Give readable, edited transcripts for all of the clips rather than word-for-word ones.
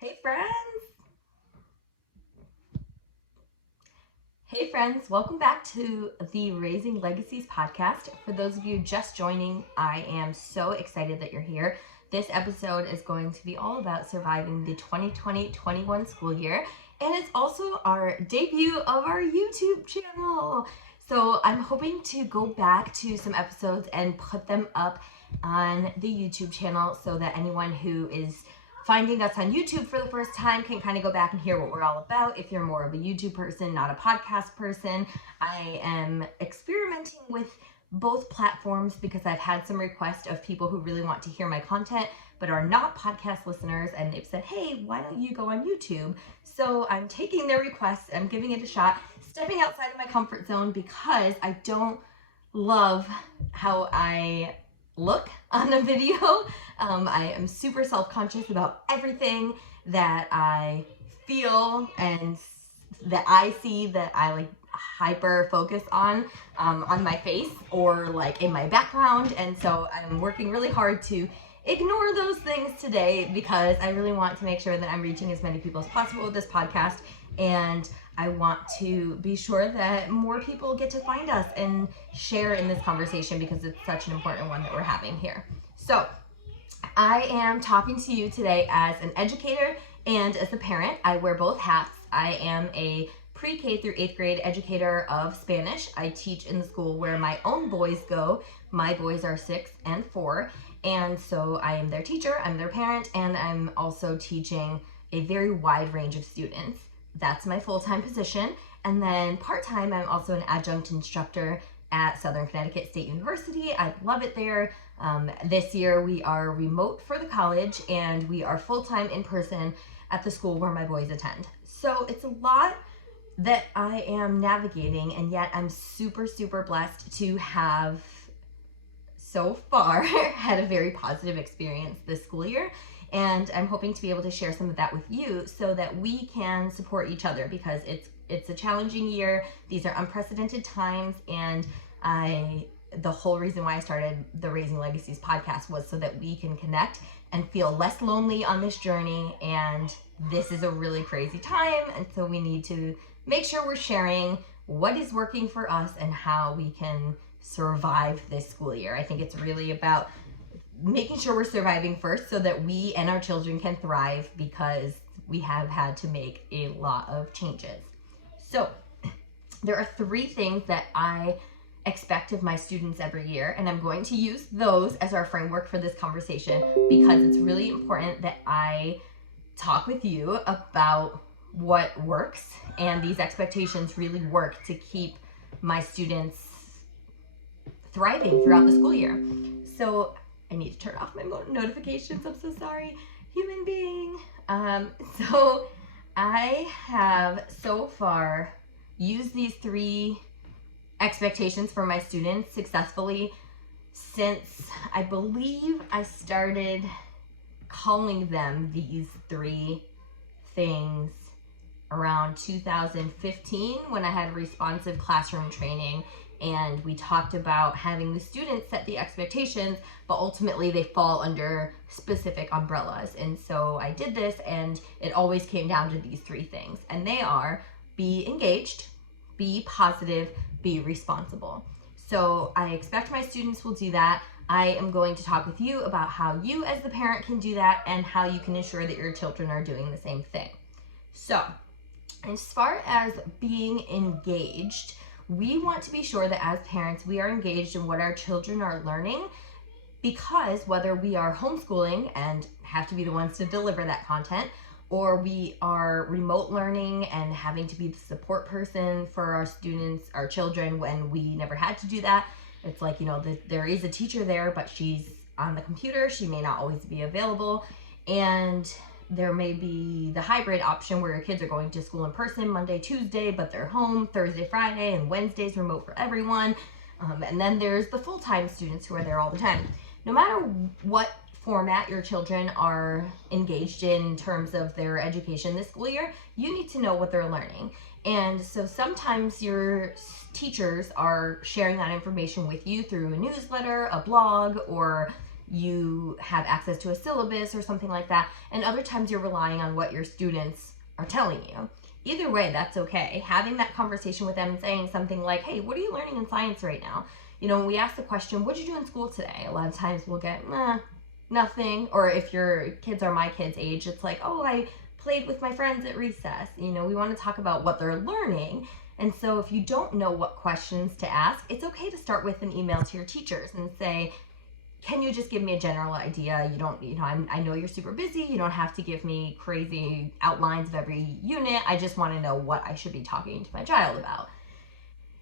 Hey friends! Hey friends, welcome back to the Raising Legacies podcast. For those of you just joining, I am so excited that you're here. This episode is going to be all about surviving the 2020-21 school year, and it's also our debut of our YouTube channel. So I'm hoping to go back to some episodes and put them up on the YouTube channel so that anyone who is finding us on YouTube for the first time can kind of go back and hear what we're all about. If you're more of a YouTube person, not a podcast person, I am experimenting with both platforms because I've had some requests of people who really want to hear my content but are not podcast listeners, and they've said, hey, why don't you go on YouTube? So I'm taking their requests, I'm giving it a shot, stepping outside of my comfort zone because I don't love how I look on the video. I am super self-conscious about everything that I feel and that I see that I like hyper focus on my face or like in my background. And so I'm working really hard to ignore those things today because I really want to make sure that I'm reaching as many people as possible with this podcast. And I want to be sure that more people get to find us and share in this conversation because it's such an important one that we're having here. So I am talking to you today as an educator and as a parent. I wear both hats. I am a pre-K through 8th grade educator of Spanish. I teach in the school where my own boys go. My boys are 6 and 4. And so I am their teacher, I'm their parent, and I'm also teaching a very wide range of students. That's my full-time position. And then part-time, I'm also an adjunct instructor at Southern Connecticut State University. I love it there. This year we are remote for the college and we are full-time in person at the school where my boys attend. So it's a lot that I am navigating, and yet I'm super, super blessed to have so far had a very positive experience this school year. And I'm hoping to be able to share some of that with you so that we can support each other because it's a challenging year. These are unprecedented times, and the whole reason why I started the Raising Legacies podcast was so that we can connect and feel less lonely on this journey. And this is a really crazy time, and so we need to make sure we're sharing what is working for us and how we can survive this school year. I think it's really about making sure we're surviving first so that we and our children can thrive because we have had to make a lot of changes. So there are 3 things that I expect of my students every year, and I'm going to use those as our framework for this conversation because it's really important that I talk with you about what works, and these expectations really work to keep my students thriving throughout the school year. So I need to turn off my notifications. I'm so sorry, human being. So I have so far used these 3 expectations for my students successfully since I believe I started calling them these 3 things around 2015 when I had responsive classroom training, and we talked about having the students set the expectations, but ultimately they fall under specific umbrellas. And so I did this, and it always came down to these 3 things, and they are: be engaged, be positive, be responsible. So I expect my students will do that. I am going to talk with you about how you as the parent can do that and how you can ensure that your children are doing the same thing. So as far as being engaged, we want to be sure that as parents, we are engaged in what our children are learning, because whether we are homeschooling and have to be the ones to deliver that content, or we are remote learning and having to be the support person for our students, our children, when we never had to do that. It's like, there is a teacher there, but she's on the computer. She may not always be available. And there may be the hybrid option where your kids are going to school in person Monday, Tuesday, but they're home Thursday, Friday, and Wednesday's remote for everyone. And then there's the full-time students who are there all the time. No matter what format your children are engaged in terms of their education this school year, you need to know what they're learning. And so sometimes your teachers are sharing that information with you through a newsletter, a blog, or you have access to a syllabus or something like that, and other times you're relying on what your students are telling you. Either way, that's okay. Having that conversation with them and saying something like, hey, what are you learning in science right now? When we ask the question, what'd you do in school today? A lot of times we'll get, nothing. Or if your kids are my kids' age, it's like, oh, I played with my friends at recess. We want to talk about what they're learning. And so if you don't know what questions to ask, it's okay to start with an email to your teachers and say, can you just give me a general idea? I know you're super busy. You don't have to give me crazy outlines of every unit. I just want to know what I should be talking to my child about.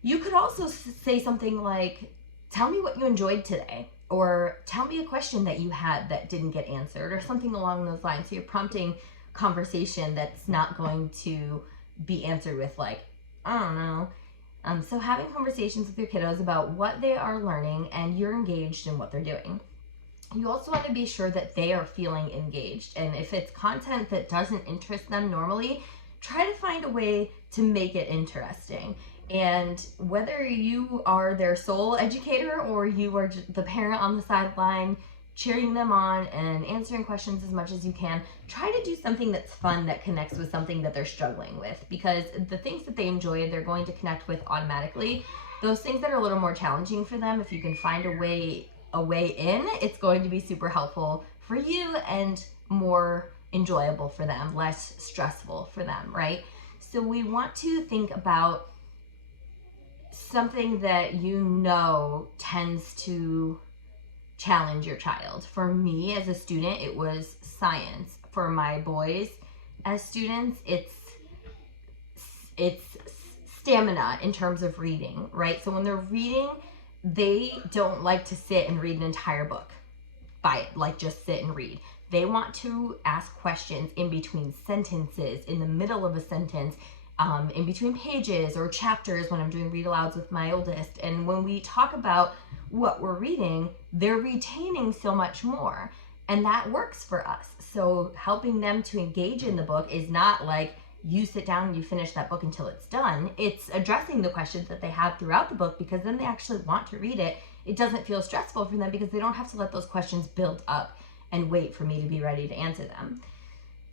You could also say something like, tell me what you enjoyed today, or tell me a question that you had that didn't get answered, or something along those lines. So you're prompting conversation that's not going to be answered with like, I don't know. So having conversations with your kiddos about what they are learning and you're engaged in what they're doing. You also want to be sure that they are feeling engaged. And if it's content that doesn't interest them normally, try to find a way to make it interesting. And whether you are their sole educator or you are the parent on the sideline cheering them on and answering questions as much as you can, try to do something that's fun that connects with something that they're struggling with, because the things that they enjoy, they're going to connect with automatically. Those things that are a little more challenging for them, if you can find a way in, it's going to be super helpful for you and more enjoyable for them, less stressful for them, right? So we want to think about something that tends to challenge your child. For me as a student, it was science. For my boys as students, it's stamina in terms of reading, right? So when they're reading, they don't like to sit and read an entire book just sit and read. They want to ask questions in between sentences, in the middle of a sentence, in between pages or chapters when I'm doing read alouds with my oldest. And when we talk about what we're reading, they're retaining so much more. And that works for us. So helping them to engage in the book is not like you sit down and you finish that book until it's done. It's addressing the questions that they have throughout the book, because then they actually want to read it. It doesn't feel stressful for them because they don't have to let those questions build up and wait for me to be ready to answer them.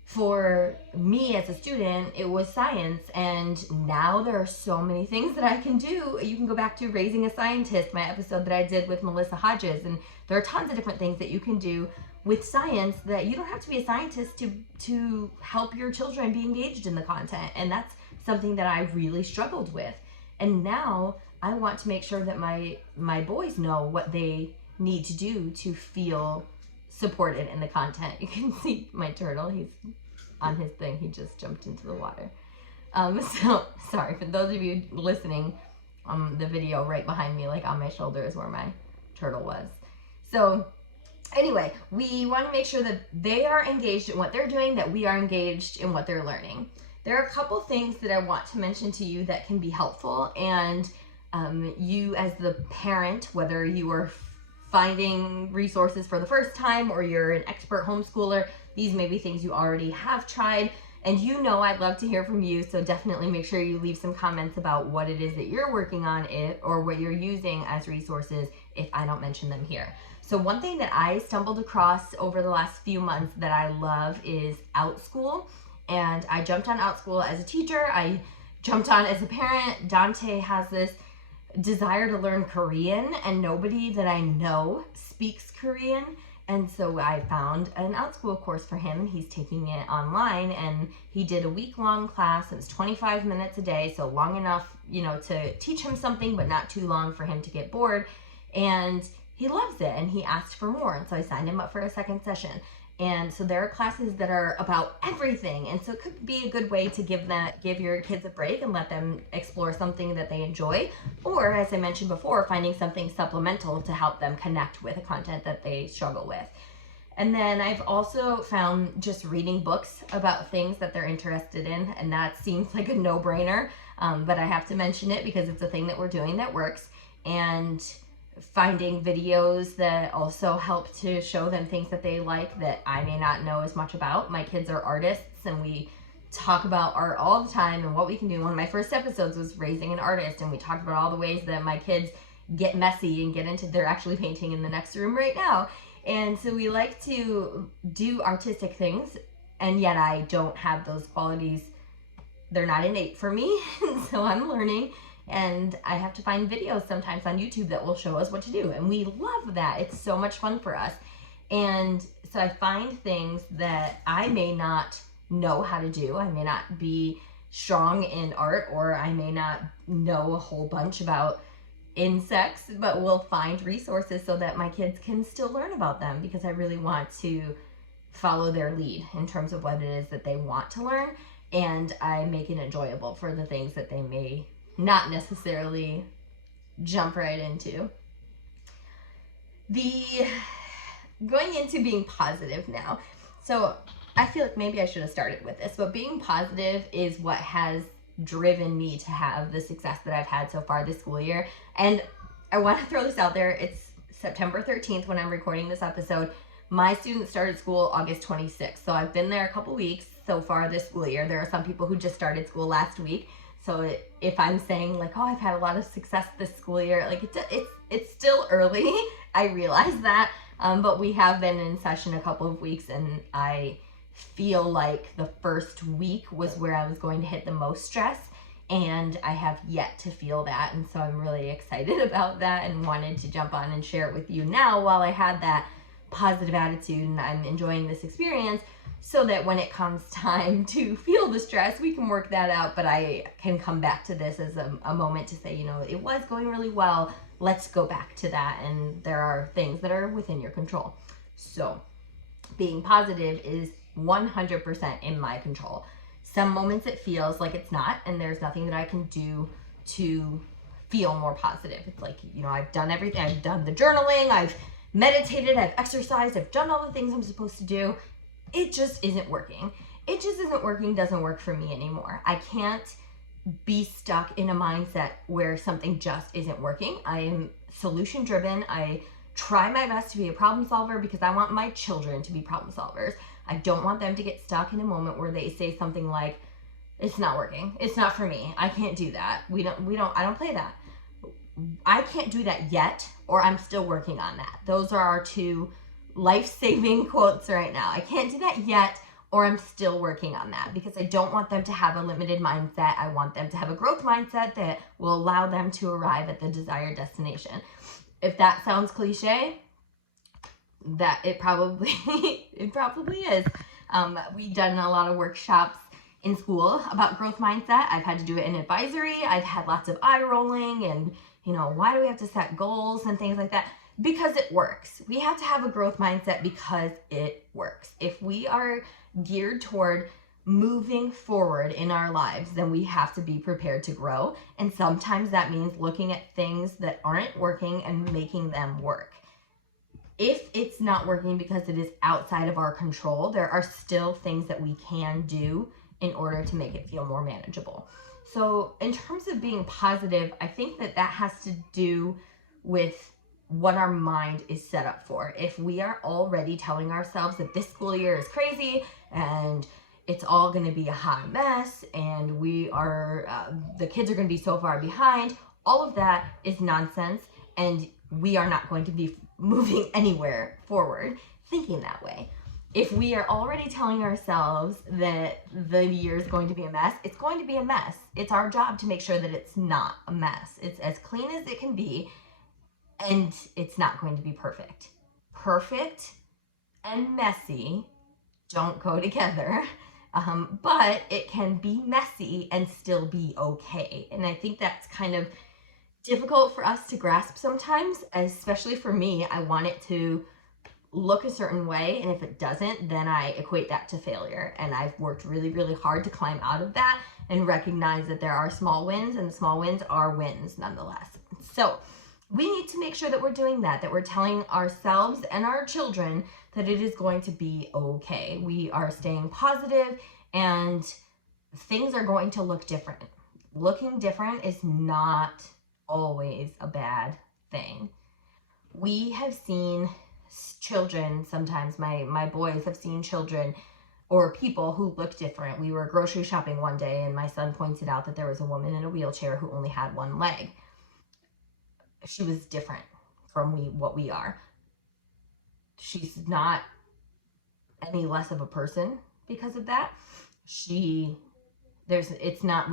For me as a student, it was science, and now there are so many things that I can do. You can go back to Raising a Scientist, my episode that I did with Melissa Hodges, and there are tons of different things that you can do with science that you don't have to be a scientist to help your children be engaged in the content. And that's something that I really struggled with. And now I want to make sure that my boys know what they need to do to feel supported in the content. You can see my turtle, he's on his thing, he just jumped into the water. So sorry for those of you listening, the video right behind me, like on my shoulder, is where my turtle was. So anyway, we want to make sure that they are engaged in what they're doing, that we are engaged in what they're learning. There are a couple things that I want to mention to you that can be helpful, and you as the parent, whether you are finding resources for the first time or you're an expert homeschooler, these may be things you already have tried. And I'd love to hear from you, so definitely make sure you leave some comments about what it is that you're working on or what you're using as resources if I don't mention them here. So one thing that I stumbled across over the last few months that I love is OutSchool. And I jumped on OutSchool as a teacher. I jumped on as a parent. Dante has this desire to learn Korean, and nobody that I know speaks Korean. And so I found an OutSchool course for him, and he's taking it online, and he did a week-long class. It was 25 minutes a day, so long enough, to teach him something, but not too long for him to get bored. And he loves it, and he asked for more, and so I signed him up for a second session. And so there are classes that are about everything, and so it could be a good way to give your kids a break and let them explore something that they enjoy, or, as I mentioned before, finding something supplemental to help them connect with the content that they struggle with. And then I've also found just reading books about things that they're interested in, and that seems like a no-brainer, but I have to mention it because it's a thing that we're doing that works. And finding videos that also help to show them things that they like that I may not know as much about. My kids are artists, and we talk about art all the time and what we can do. One of my first episodes was raising an artist, and we talked about all the ways that my kids get messy and get into, they're actually painting in the next room right now. And so we like to do artistic things, and yet I don't have those qualities. They're not innate for me. So I'm learning, and I have to find videos sometimes on YouTube that will show us what to do. And we love that. It's so much fun for us. And so I find things that I may not know how to do. I may not be strong in art, or I may not know a whole bunch about insects, but we'll find resources so that my kids can still learn about them, because I really want to follow their lead in terms of what it is that they want to learn, and I make it enjoyable for the things that they may not necessarily jump right into. Going into being positive now. So I feel like maybe I should have started with this, but being positive is what has driven me to have the success that I've had so far this school year. And I want to throw this out there. It's September 13th when I'm recording this episode. My students started school August 26th. So I've been there a couple weeks so far this school year. There are some people who just started school last week. So if I'm saying like, oh, I've had a lot of success this school year, like it's still early. I realize that. But we have been in session a couple of weeks, and I feel like the first week was where I was going to hit the most stress, and I have yet to feel that. And so I'm really excited about that and wanted to jump on and share it with you now while I had that positive attitude and I'm enjoying this experience, so that when it comes time to feel the stress, we can work that out. But I can come back to this as a moment to say, it was going really well. Let's go back to that. And there are things that are within your control. So being positive is 100% in my control. Some moments it feels like it's not, and there's nothing that I can do to feel more positive. It's like, I've done everything. I've done the journaling, I've meditated, I've exercised, I've done all the things I'm supposed to do. It just isn't working. It just isn't working, doesn't work for me anymore. I can't be stuck in a mindset where something just isn't working. I am solution driven. I try my best to be a problem solver because I want my children to be problem solvers. I don't want them to get stuck in a moment where they say something like, it's not working. It's not for me. I can't do that. I don't play that. I can't do that yet, or I'm still working on that. Those are our two life-saving quotes right now. I can't do that yet, or I'm still working on that, because I don't want them to have a limited mindset. I want them to have a growth mindset that will allow them to arrive at the desired destination. If that sounds cliche, that it probably is. We've done a lot of workshops in school about growth mindset. I've had to do it in advisory. I've had lots of eye rolling and, why do we have to set goals and things like that? Because it works. We have to have a growth mindset because it works. If we are geared toward moving forward in our lives, then we have to be prepared to grow. And sometimes that means looking at things that aren't working and making them work. If it's not working because it is outside of our control, there are still things that we can do in order to make it feel more manageable. So in terms of being positive, I think that has to do with what our mind is set up for. If we are already telling ourselves that this school year is crazy and it's all going to be a hot mess and the kids are going to be so far behind, all of that is nonsense, and we are not going to be moving anywhere forward thinking that way. If we are already telling ourselves that the year is going to be a mess, it's going to be a mess. It's our job to make sure that it's not a mess. It's as clean as it can be, and it's not going to be perfect. Perfect and messy don't go together, but it can be messy and still be okay. And I think that's kind of difficult for us to grasp sometimes, especially for me. I want it to look a certain way, and if it doesn't, then I equate that to failure. And I've worked really, really hard to climb out of that and recognize that there are small wins, and the small wins are wins nonetheless. So we need to make sure that we're doing that we're telling ourselves and our children that it is going to be okay. We are staying positive, and things are going to look different. Looking different is not always a bad thing. We have seen children, sometimes my boys have seen children or people who look different. We were grocery shopping one day, and my son pointed out that there was a woman in a wheelchair who only had one leg. She was different from what we are. she's not any less of a person because of that. We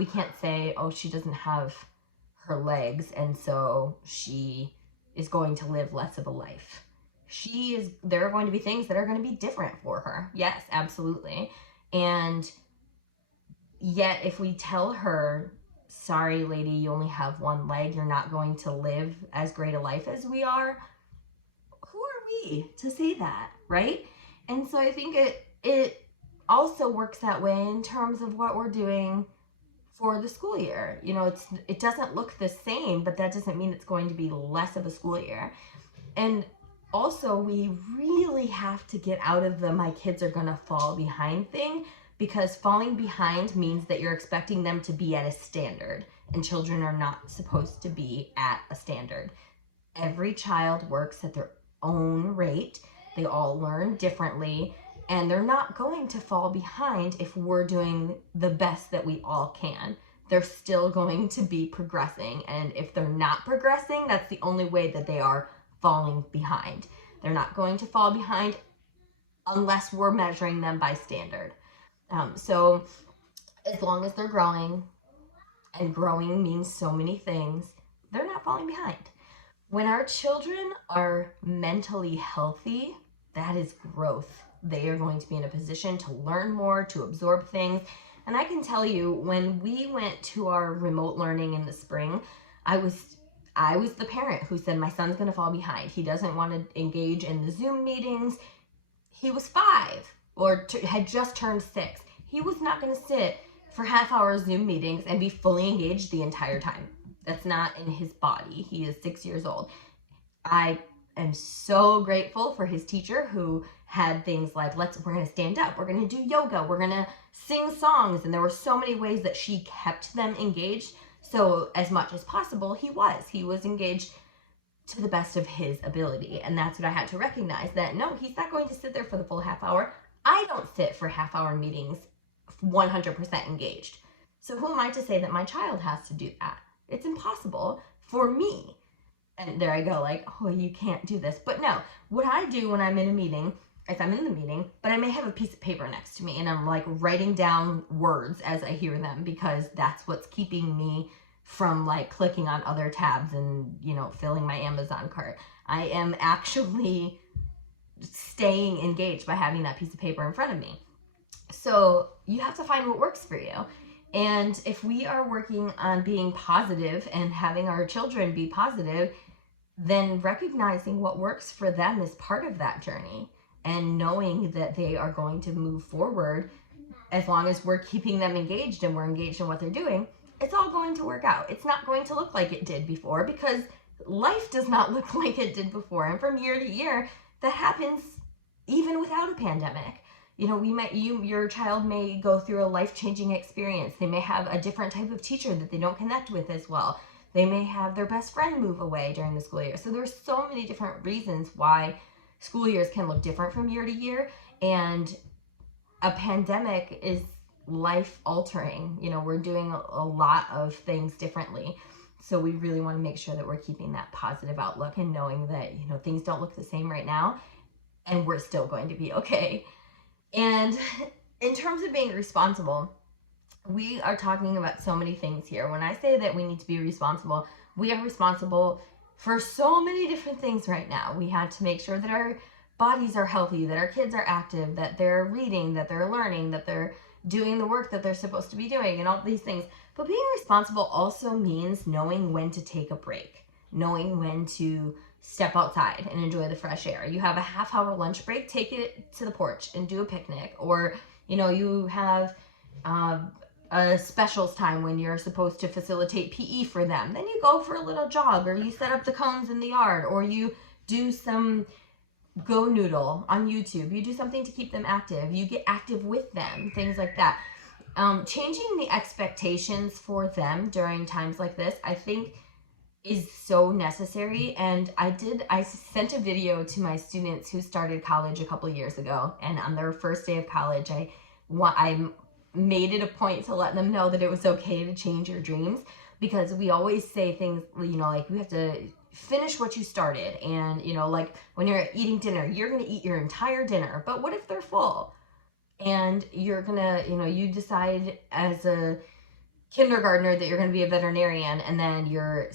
can't say, oh, she doesn't have her legs and so she is going to live less of a life. There are going to be things that are going to be different for her. Yes, absolutely. And yet if we tell her, sorry lady, you only have one leg, you're not going to live as great a life as we are, who are we to say that, right? And so I think it also works that way in terms of what we're doing for the school year. It doesn't look the same, but that doesn't mean it's going to be less of a school year. And also, we really have to get out of the my kids are gonna fall behind thing, because falling behind means that you're expecting them to be at a standard, and children are not supposed to be at a standard. Every child works at their own rate. They all learn differently, and they're not going to fall behind if we're doing the best that we all can. They're still going to be progressing, and if they're not progressing, that's the only way that they are falling behind. They're not going to fall behind unless we're measuring them by standard. So as long as they're growing, and growing means so many things, they're not falling behind. When our children are mentally healthy, that is growth. They are going to be in a position to learn more, to absorb things. And I can tell you, when we went to our remote learning in the spring, I was the parent who said, my son's going to fall behind. He doesn't want to engage in the Zoom meetings. He was 5 or had just turned 6. He was not going to sit for half-hour Zoom meetings and be fully engaged the entire time. That's not in his body. He is 6 years old. I am so grateful for his teacher who had things like, we're going to stand up, we're going to do yoga, we're going to sing songs. And there were so many ways that she kept them engaged. So as much as possible, he was engaged to the best of his ability. And that's what I had to recognize, that no, he's not going to sit there for the full half hour. I don't sit for half-hour meetings 100% engaged. So who am I to say that my child has to do that? It's impossible for me. And there I go, like, oh, you can't do this. But no, what I do when I'm in a meeting, if I'm in the meeting, but I may have a piece of paper next to me and I'm like writing down words as I hear them, because that's what's keeping me from like clicking on other tabs and, filling my Amazon cart. I am actually staying engaged by having that piece of paper in front of me. So you have to find what works for you. And if we are working on being positive and having our children be positive, then recognizing what works for them is part of that journey, and knowing that they are going to move forward as long as we're keeping them engaged and we're engaged in what they're doing. It's all going to work out. It's not going to look like it did before, because life does not look like it did before. And from year to year, that happens even without a pandemic. Your child may go through a life-changing experience. They may have a different type of teacher that they don't connect with as well. They may have their best friend move away during the school year. So there's so many different reasons why school years can look different from year to year. And a pandemic is life-altering. We're doing a lot of things differently. So we really want to make sure that we're keeping that positive outlook and knowing that, things don't look the same right now, and we're still going to be okay. And in terms of being responsible, we are talking about so many things here. When I say that we need to be responsible, we are responsible for so many different things right now. We have to make sure that our bodies are healthy, that our kids are active, that they're reading, that they're learning, that they're doing the work that they're supposed to be doing, and all these things. But being responsible also means knowing when to take a break, knowing when to step outside and enjoy the fresh air. You have a half-hour lunch break, take it to the porch and do a picnic. Or, you have a specials time when you're supposed to facilitate PE for them. Then you go for a little jog, or you set up the cones in the yard, or you do some Go Noodle on YouTube. You do something to keep them active. You get active with them, things like that. Changing the expectations for them during times like this, I think, is so necessary. And I sent a video to my students who started college a couple years ago, and on their first day of college, I made it a point to let them know that it was okay to change your dreams, because we always say things, like we have to finish what you started. And, like when you're eating dinner, you're going to eat your entire dinner. But what if they're full? And you're going to, you decide as a kindergartner that you're going to be a veterinarian, and then you're,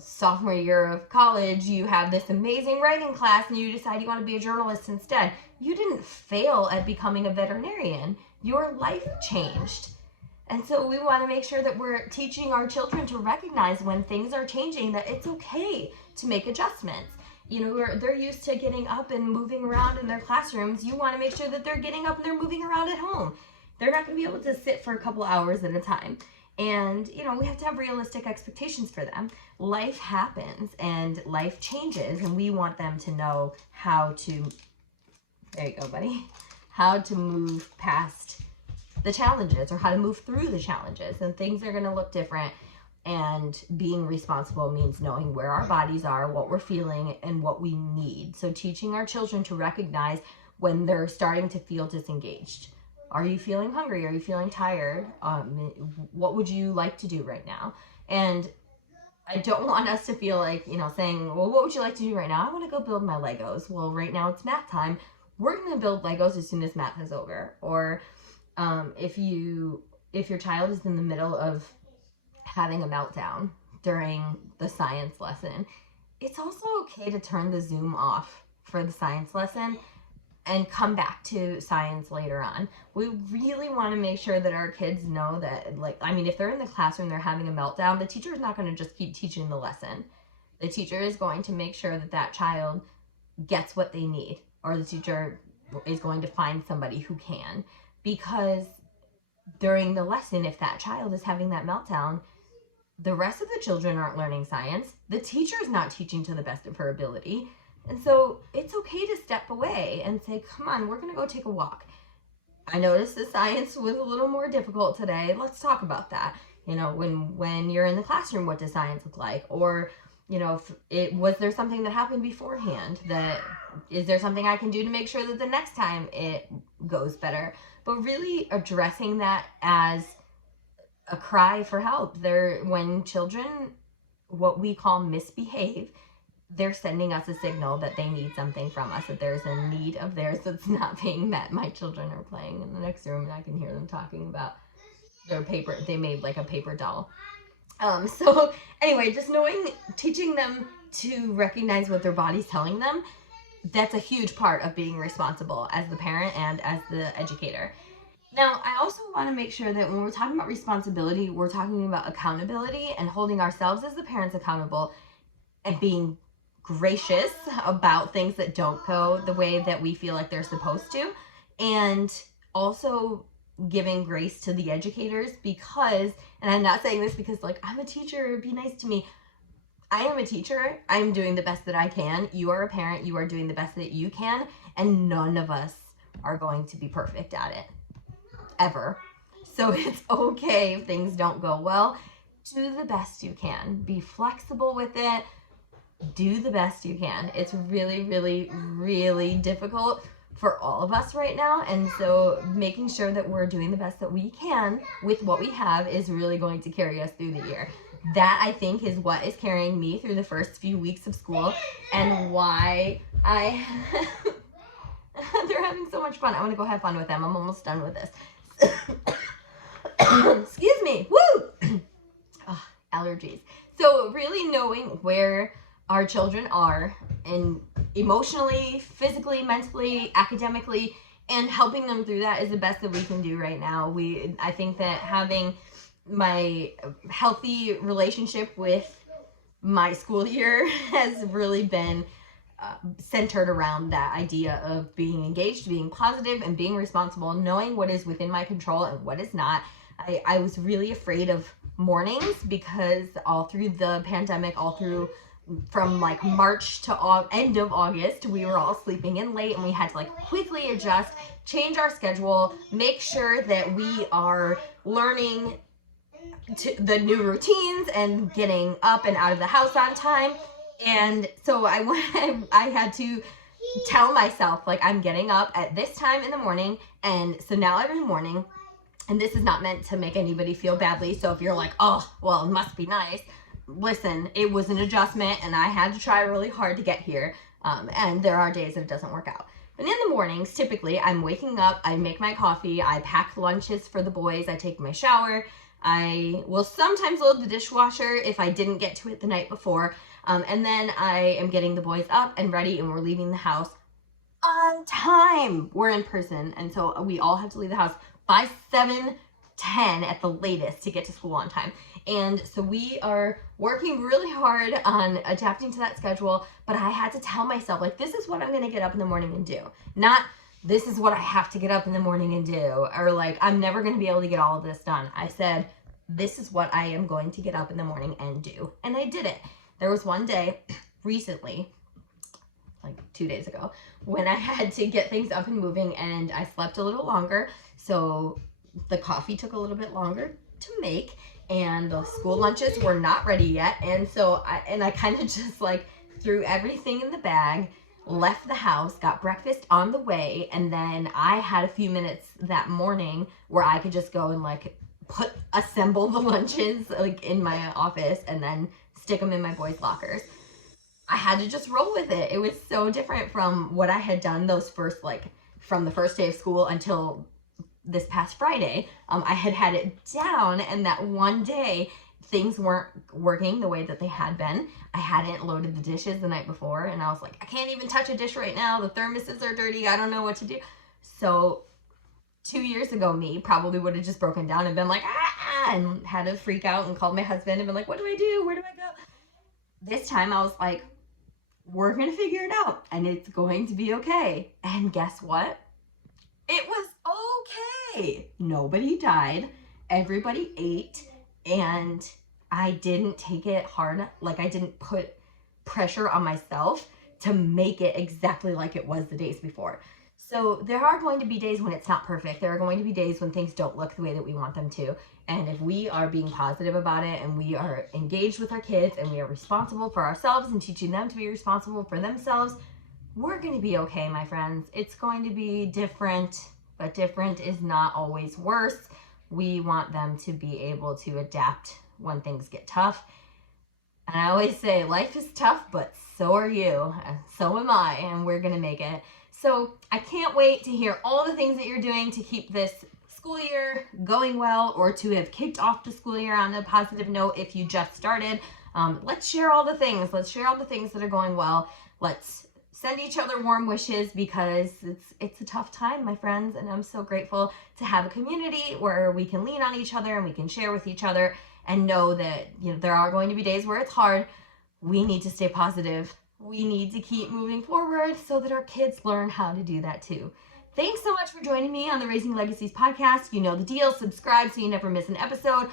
sophomore year of college, you have this amazing writing class and you decide you want to be a journalist instead. You didn't fail at becoming a veterinarian. Your life changed. And so we want to make sure that we're teaching our children to recognize when things are changing, that it's okay to make adjustments. They're used to getting up and moving around in their classrooms. You want to make sure that they're getting up and they're moving around at home. They're not going to be able to sit for a couple hours at a time. And, we have to have realistic expectations for them. Life happens and life changes, and we want them to know how to, there you go, buddy, how to move past the challenges, or how to move through the challenges. And things are going to look different. And being responsible means knowing where our bodies are, what we're feeling, and what we need. So teaching our children to recognize when they're starting to feel disengaged. Are you feeling hungry? Are you feeling tired? What would you like to do right now? And I don't want us to feel like, saying, well, what would you like to do right now? I want to go build my Legos. Well, right now it's math time. We're going to build Legos as soon as math is over. Or if your child is in the middle of having a meltdown during the science lesson, it's also okay to turn the Zoom off for the science lesson and come back to science later on. We really want to make sure that our kids know that, if they're in the classroom, they're having a meltdown, the teacher is not going to just keep teaching the lesson. The teacher is going to make sure that that child gets what they need, or the teacher is going to find somebody who can. Because during the lesson, if that child is having that meltdown, the rest of the children aren't learning science. The teacher is not teaching to the best of her ability. And so it's okay to step away and say, come on, we're going to go take a walk. I noticed the science was a little more difficult today. Let's talk about that. When you're in the classroom, what does science look like? Or, was there something that happened beforehand? Is there something I can do to make sure that the next time it goes better? But really addressing that as a cry for help. When children, what we call misbehave, they're sending us a signal that they need something from us, that there's a need of theirs that's not being met. My children are playing in the next room, and I can hear them talking about their paper. They made like a paper doll. So anyway, just teaching them to recognize what their body's telling them, that's a huge part of being responsible as the parent and as the educator. Now, I also want to make sure that when we're talking about responsibility, we're talking about accountability and holding ourselves as the parents accountable and being gracious about things that don't go the way that we feel like they're supposed to, and also giving grace to the educators, because, and I'm not saying this because I'm a teacher, be nice to me. I am a teacher. I'm doing the best that I can. You are a parent. You are doing the best that you can, and none of us are going to be perfect at it ever. So it's okay if things don't go well. Do the best you can. Be flexible with it. Do the best you can. It's really, really, really difficult for all of us right now. And so making sure that we're doing the best that we can with what we have is really going to carry us through the year. That, I think, is what is carrying me through the first few weeks of school, and why they're having so much fun. I want to go have fun with them. I'm almost done with this. Excuse me. Woo! Oh, allergies. So really knowing where our children are, and emotionally, physically, mentally, academically, and helping them through that is the best that we can do right now. I think that having my healthy relationship with my school year has really been centered around that idea of being engaged, being positive, and being responsible, knowing what is within my control and what is not. I was really afraid of mornings because all through the pandemic, from March to end of August, we were all sleeping in late, and we had to quickly adjust, change our schedule, make sure that we are learning the new routines and getting up and out of the house on time. And so I had to tell myself, I'm getting up at this time in the morning, and so now every morning, and this is not meant to make anybody feel badly, so if you're oh, well, it must be nice, listen, it was an adjustment and I had to try really hard to get here. And there are days that it doesn't work out. But in the mornings, typically, I'm waking up, I make my coffee, I pack lunches for the boys, I take my shower. I will sometimes load the dishwasher if I didn't get to it the night before. And then I am getting the boys up and ready, and we're leaving the house on time. We're in person, and so we all have to leave the house by 7:10 at the latest to get to school on time. And so we are working really hard on adapting to that schedule, but I had to tell myself, like, this is what I'm going to get up in the morning and do. Not, this is what I have to get up in the morning and do, or like, I'm never going to be able to get all of this done. I said, this is what I am going to get up in the morning and do. And I did it. There was one day recently, like 2 days ago, when I had to get things up and moving, and I slept a little longer. So the coffee took a little bit longer to make, and the school lunches were not ready yet. And so I kind of just like threw everything in the bag, left the house, got breakfast on the way, and then I had a few minutes that morning where I could just go and like assemble the lunches like in my office and then stick them in my boys' lockers. I had to just roll with it. It was so different from what I had done those first, like from the first day of school until this past Friday. I had it down, and that one day things weren't working the way that they had been. I hadn't loaded the dishes the night before, and I was like, I can't even touch a dish right now. The thermoses are dirty. I don't know what to do. So 2 years ago, me probably would have just broken down and been like, and had to freak out and called my husband and been like, what do I do? Where do I go? This time I was like, we're going to figure it out, and it's going to be okay. And guess what? It was okay. Nobody died. Everybody ate, and I didn't take it hard. Like, I didn't put pressure on myself to make it exactly like it was the days before. So there are going to be days when it's not perfect. There are going to be days when things don't look the way that we want them to. And if we are being positive about it, and we are engaged with our kids, and we are responsible for ourselves and teaching them to be responsible for themselves, we're going to be okay, my friends. It's going to be different, but different is not always worse. We want them to be able to adapt when things get tough. And I always say, life is tough, but so are you, and so am I, and we're going to make it. So I can't wait to hear all the things that you're doing to keep this school year going well, or to have kicked off the school year on a positive note if you just started. Let's share all the things. Let's share all the things that are going well. Let's send each other warm wishes, because it's a tough time, my friends, and I'm so grateful to have a community where we can lean on each other and we can share with each other and know that, you know, there are going to be days where it's hard. We need to stay positive. We need to keep moving forward so that our kids learn how to do that too. Thanks so much for joining me on the Raising Legacies podcast. You know the deal. Subscribe so you never miss an episode.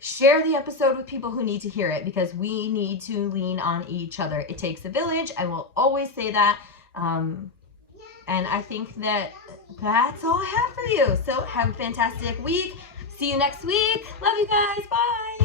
Share the episode with people who need to hear it, because we need to lean on each other. It takes a village. I will always say that. And I think that that's all I have for you. So have a fantastic week. See you next week. Love you guys. Bye.